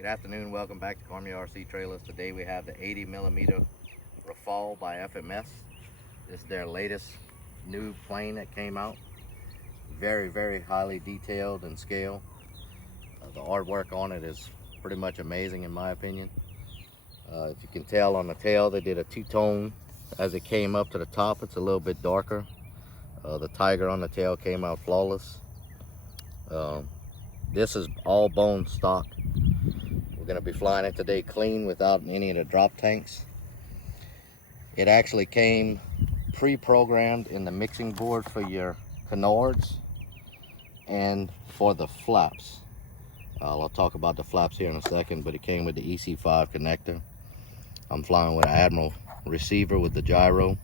Good afternoon, welcome back to Cormier RC Trailers. Today we have the 80mm Rafale by FMS. This is their latest new plane that came out. Very highly detailed in scale. The artwork on it is pretty much amazing in my opinion. If you can tell on the tail, they did a two-tone. As it came up to the top, it's a little bit darker. The tiger on the tail came out flawless. This is all bone stock. We're going to be flying it today clean without any of the drop tanks. It actually came pre-programmed in the mixing board for your canards and for the flaps. I'll talk about the flaps here in a second, but it came with the EC5 connector. I'm flying with an Admiral receiver with the gyro.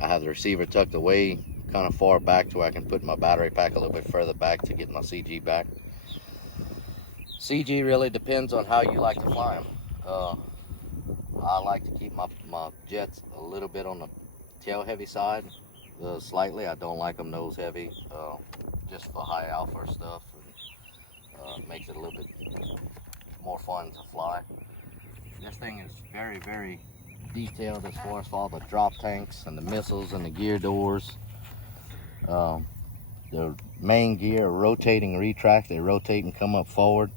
I have the receiver tucked away kind of far back to where I can put my battery pack a little bit further back to get my CG back. CG really depends on how you like to fly them. I like to keep my jets a little bit on the tail heavy side, slightly. I don't like them nose heavy, just for high alpha stuff. And, makes it a little bit more fun to fly. This thing is very detailed as far as all the drop tanks and the missiles and the gear doors. The main gear rotating retract, they rotate and come up forward.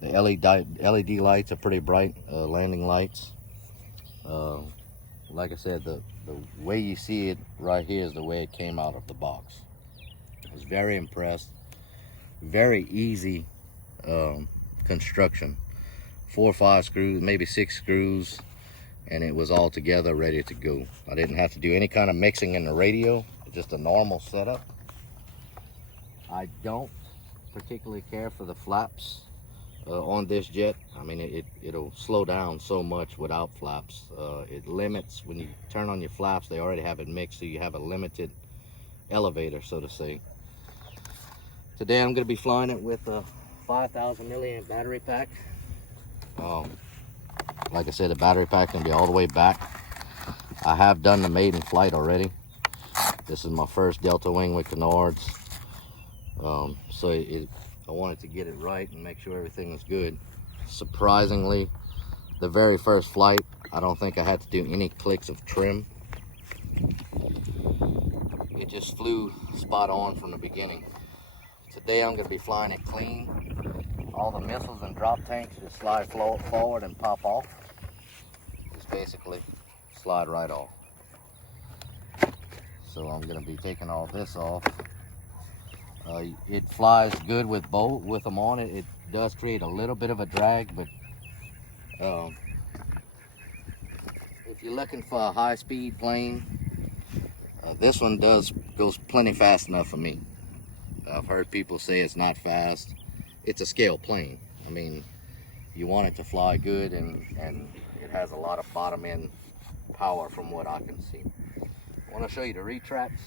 The LED lights are pretty bright, landing lights. Like I said, the way you see it right here is the way it came out of the box. I was very impressed. Very easy construction. 4 or 5 screws, maybe 6 screws, and it was all together ready to go. I didn't have to do any kind of mixing in the radio, just a normal setup. I don't particularly care for the flaps on this jet. I mean, it'll slow down so much without flaps. It limits, when you turn on your flaps, they already have it mixed, so you have a limited elevator, so to say. Today I'm going to be flying it with a 5,000 milliamp battery pack. Like I said, the battery pack can be all the way back. I have done the maiden flight already. This is my first Delta Wing with canards. So I wanted to get it right and make sure everything was good. Surprisingly, the very first flight, I don't think I had to do any clicks of trim. It just flew spot on from the beginning. Today I'm going to be flying it clean. All the missiles and drop tanks just slide forward and pop off. Just basically slide right off. So I'm going to be taking all this off. It flies good with them on it. It does create a little bit of a drag, but if you're looking for a high-speed plane, this one goes plenty fast enough for me. I've heard people say it's not fast. It's a scale plane. I mean, you want it to fly good, and it has a lot of bottom end power from what I can see. I want to show you the retracts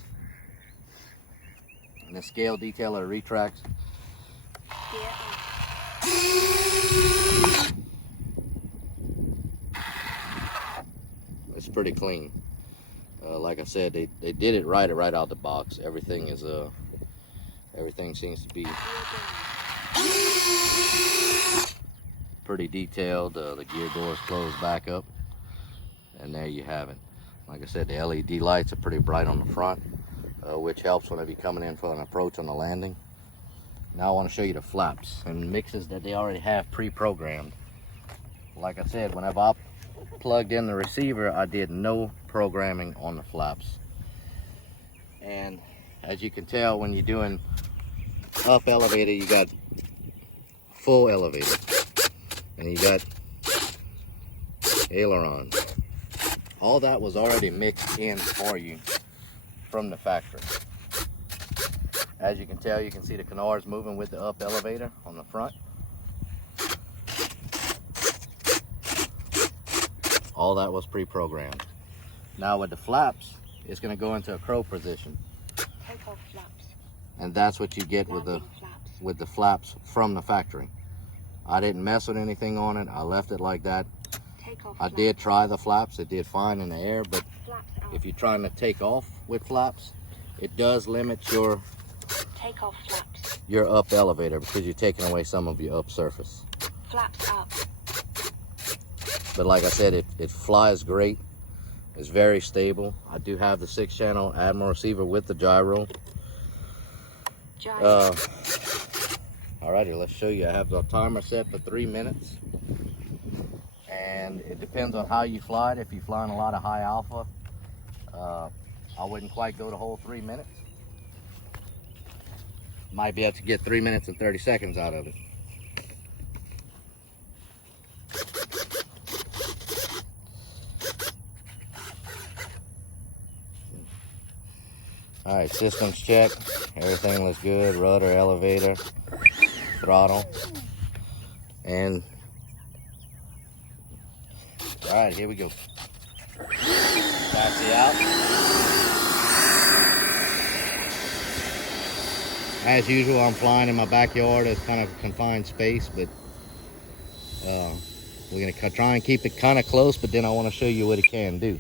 and the scale detail of the retracts. It's pretty clean. Like I said, they did it right out the box. Everything is everything seems to be pretty detailed. The gear doors close back up, and there you have it. Like I said, the LED lights are pretty bright on the front, which helps when I be coming in for an approach on the landing. Now I want to show you the flaps and mixes that they already have pre-programmed. Like I said, whenever I plugged in the receiver, I did no programming on the flaps. And as you can tell, when you're doing up elevator, you got full elevator, and you got aileron. All that was already mixed in for you from the factory. As you can tell, you can see the canards moving with the up elevator on the front. All that was pre-programmed. Now with the flaps, it's going to go into a crow position. Take off flaps. And that's what you get with the flaps from the factory. I didn't mess with anything on it. I left it like that. I did try the flaps. It did fine in the air, but if you're trying to take off with flaps, it does limit your flaps. Your up elevator, because you're taking away some of your up surface. Flaps up. But like I said, it flies great. It's very stable. I do have the 6-channel Admiral receiver with the gyro. Alrighty, let's show you. I have the timer set for 3 minutes. And it depends on how you fly it. If you're flying a lot of high alpha, I wouldn't quite go the whole 3 minutes. Might be able to get 3 minutes and 30 seconds out of it. All right, systems check. Everything looks good. Rudder, elevator, throttle, and all right, here we go. Taxi out. As usual, I'm flying in my backyard. It's kind of a confined space, but we're gonna try and keep it kind of close, but then I want to show you what it can do.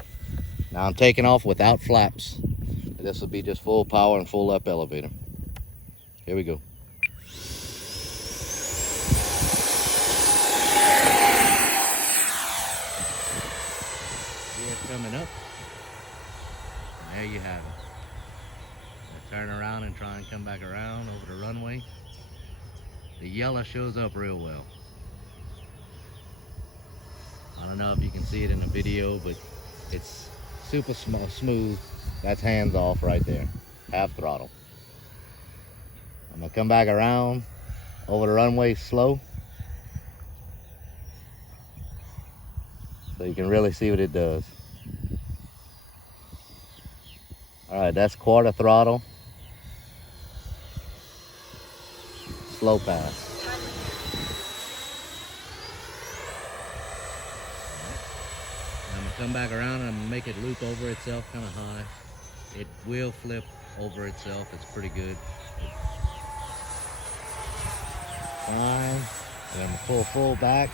Now I'm taking off without flaps. This will be just full power and full up elevator. Here we go. Gear's coming up. And there you have it. Now turn around and try and come back around over the runway. The yellow shows up real well. I don't know if you can see it in the video, but it's super smooth. That's hands off right there, half throttle. I'm gonna come back around over the runway slow so you can really see what it does. All right, that's quarter throttle, slow pass. I'm gonna come back around and I'm gonna make it loop over itself kind of high. It will flip over itself. It's pretty good. Fine. And I'm gonna pull full back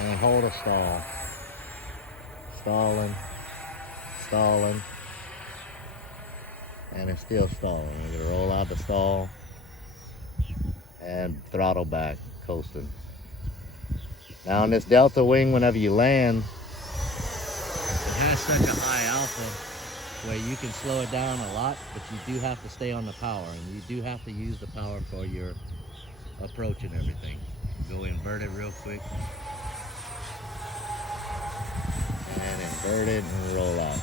and hold a stall. Stalling, stalling, and it's still stalling. I'm gonna roll out the stall and throttle back, coasting. Now on this delta wing, whenever you land, it has such a high alpha where you can slow it down a lot, but you do have to stay on the power, and you do have to use the power for your approach and everything. Go invert it real quick. And invert it and roll out.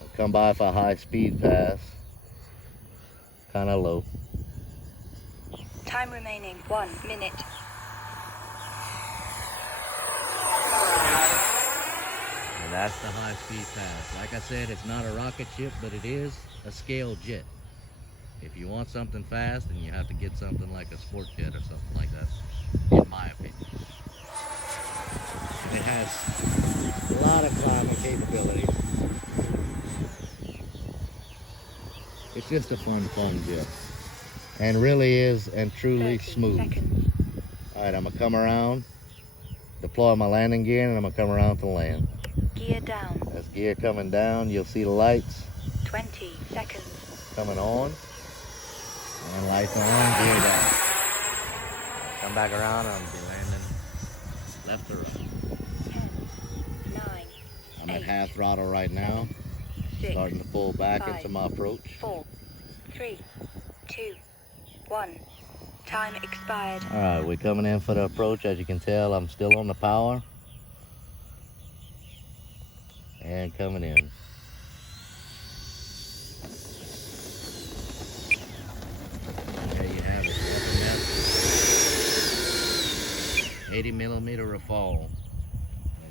I'll come by for a high speed pass. Kind of low. Time remaining 1 minute. And that's the high speed pass. Like I said, it's not a rocket ship, but it is a scale jet. If you want something fast, then you have to get something like a sport jet or something like that, in my opinion. And it has a lot of climbing capabilities. It's just a fun jet. And really is and truly smooth. All right, I'm gonna come around, deploy my landing gear, and I'm gonna come around to land. Gear down. That's gear coming down. You'll see the lights. 20 seconds. Coming on. And lights on, gear down. Come back around, I'm gonna be landing left or right. 10, 9, I'm 8, at half throttle right now. 6, Starting to pull back 5, into my approach. 4, 3, 2, 1. Time expired. All right, we're coming in for the approach. As you can tell, I'm still on the power. And coming in. There you have it, FMS 80mm Rafale.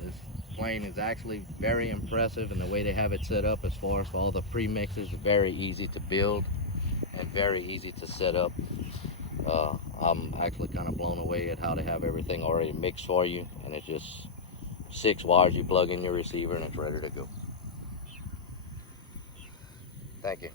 This plane is actually very impressive, and the way they have it set up as far as all the premixes, very easy to build and very easy to set up. I'm actually kind of blown away at how they have everything already mixed for you, and it's just 6 wires. You plug in your receiver and it's ready to go. Thank you.